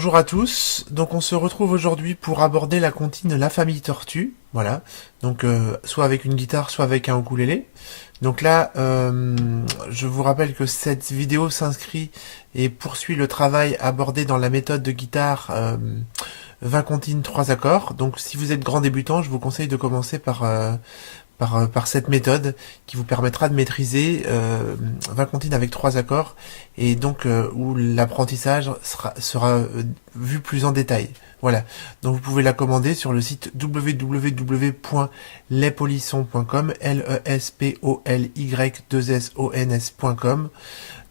Bonjour à tous, donc on se retrouve aujourd'hui pour aborder la comptine La Famille Tortue, voilà, donc soit avec une guitare, soit avec un ukulélé. Donc là, je vous rappelle que cette vidéo s'inscrit et poursuit le travail abordé dans la méthode de guitare 20 comptines, 3 accords. Donc si vous êtes grand débutant, je vous conseille de commencer par cette méthode qui vous permettra de maîtriser 20 comptines avec 3 accords et donc où l'apprentissage sera vu plus en détail. Voilà, donc vous pouvez la commander sur le site www.lespolissons.com, LESPOLY2SONS.com,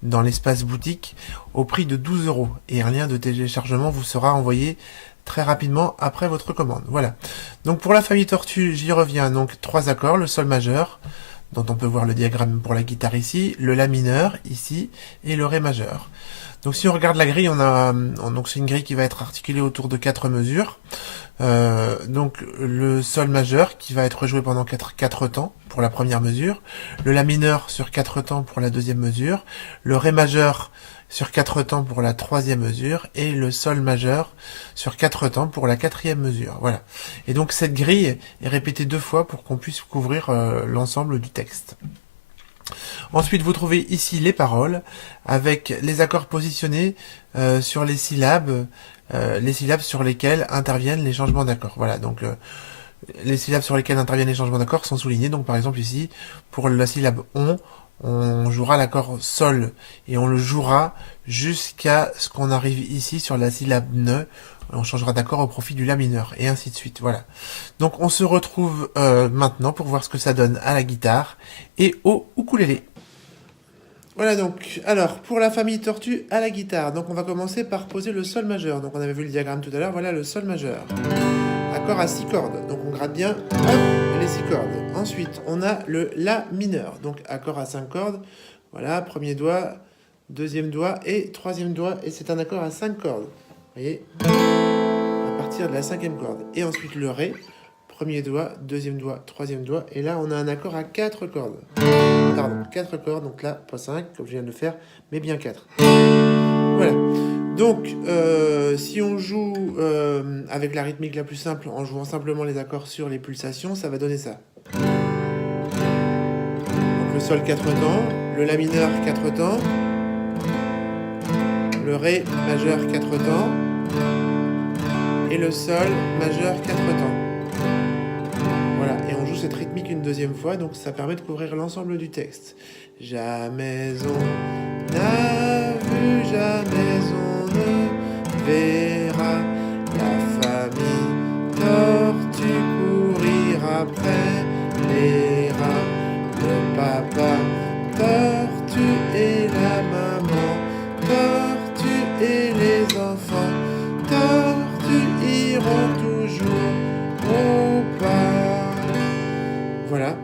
dans l'espace boutique, au prix de 12 euros. Et un lien de téléchargement vous sera envoyé très rapidement après votre commande. Voilà. Donc pour la famille Tortue, j'y reviens. Donc 3 accords, le sol majeur, dont on peut voir le diagramme pour la guitare ici, le la mineur ici, et le ré majeur. Donc si on regarde la grille, donc c'est une grille qui va être articulée autour de 4 mesures. Donc le sol majeur qui va être joué pendant 4 temps pour la première mesure, le la mineur sur 4 temps pour la deuxième mesure, le ré majeur sur 4 temps pour la troisième mesure et le sol majeur sur 4 temps pour la quatrième mesure. Voilà. Et donc cette grille est répétée 2 fois pour qu'on puisse couvrir l'ensemble du texte. Ensuite, vous trouvez ici les paroles avec les accords positionnés sur les syllabes sur lesquelles interviennent les changements d'accords. Voilà, donc les syllabes sur lesquelles interviennent les changements d'accords sont soulignées. Donc par exemple ici, pour la syllabe on jouera l'accord sol et on le jouera jusqu'à ce qu'on arrive ici sur la syllabe ne. On changera d'accord au profit du la mineur et ainsi de suite. Voilà. Donc on se retrouve maintenant pour voir ce que ça donne à la guitare et au ukulélé. Voilà donc, alors pour la famille Tortue à la guitare, donc on va commencer par poser le sol majeur. Donc on avait vu le diagramme tout à l'heure, voilà le sol majeur. Accord à 6 cordes, donc on gratte bien hop, les 6 cordes. Ensuite on a le la mineur, donc accord à 5 cordes. Voilà, premier doigt, deuxième doigt et troisième doigt, et c'est un accord à 5 cordes. Vous voyez, à partir de la cinquième corde. Et ensuite le ré, premier doigt, deuxième doigt, troisième doigt, et là on a un accord à 4 cordes. Pardon, 4 cordes, donc là, pas 5, comme je viens de le faire, mais bien 4. Voilà. Donc, si on joue avec la rythmique la plus simple, en jouant simplement les accords sur les pulsations, ça va donner ça. Donc le sol 4 temps, le la mineur 4 temps, le ré majeur 4 temps, et le sol majeur 4 temps. Voilà, et on joue cette rythmique une deuxième fois, donc ça permet de couvrir l'ensemble du texte. Jamais on n'a vu, jamais on ne verra la famille tortue courir après les rats. Le papa tortue et la maman tortue et les enfants tortues iront toujours au pas. Voilà,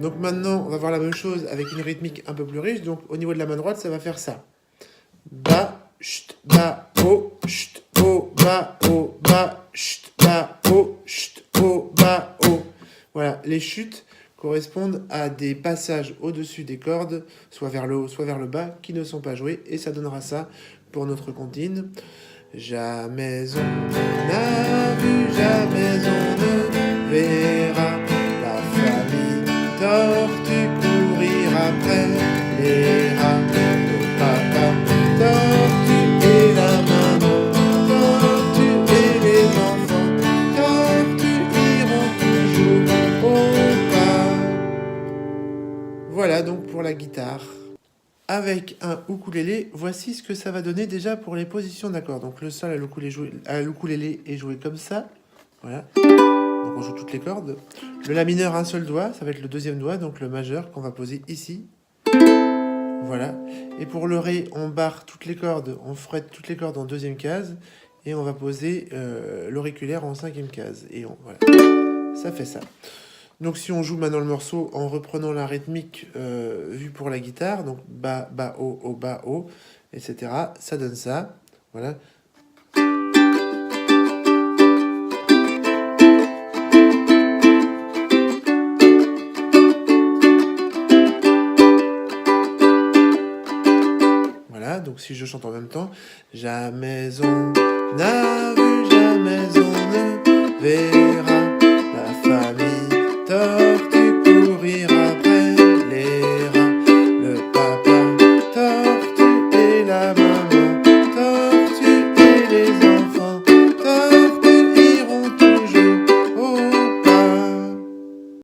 donc maintenant on va voir la même chose avec une rythmique un peu plus riche. Donc au niveau de la main droite, ça va faire ça. Ba, chut, ba, oh, chut, oh, ba, oh, ba, chut, ba, oh, chut, oh, ba, oh. Voilà, les chutes correspondent à des passages au-dessus des cordes, soit vers le haut, soit vers le bas, qui ne sont pas joués, et ça donnera ça pour notre comptine. Jamais on n'a vu, jamais on ne verra la famille tortue courir après les rats. Le papa tortue et la maman tortue et les enfants tortues iront toujours au pas. Voilà donc pour la guitare. Avec un ukulélé, voici ce que ça va donner déjà pour les positions d'accords. Donc le sol à l'ukulélé est joué comme ça. Voilà. Donc on joue toutes les cordes. Le la mineur, un seul doigt, ça va être le deuxième doigt, donc le majeur qu'on va poser ici. Voilà. Et pour le ré, on barre toutes les cordes, on frette toutes les cordes en deuxième case. Et on va poser l'auriculaire en cinquième case. Et voilà. Ça fait ça. Donc si on joue maintenant le morceau en reprenant la rythmique vue pour la guitare, donc bas, bas, haut, bas, haut, etc., ça donne ça. Voilà. Voilà, donc si je chante en même temps, jamais on n'a vu jamais, on ne verra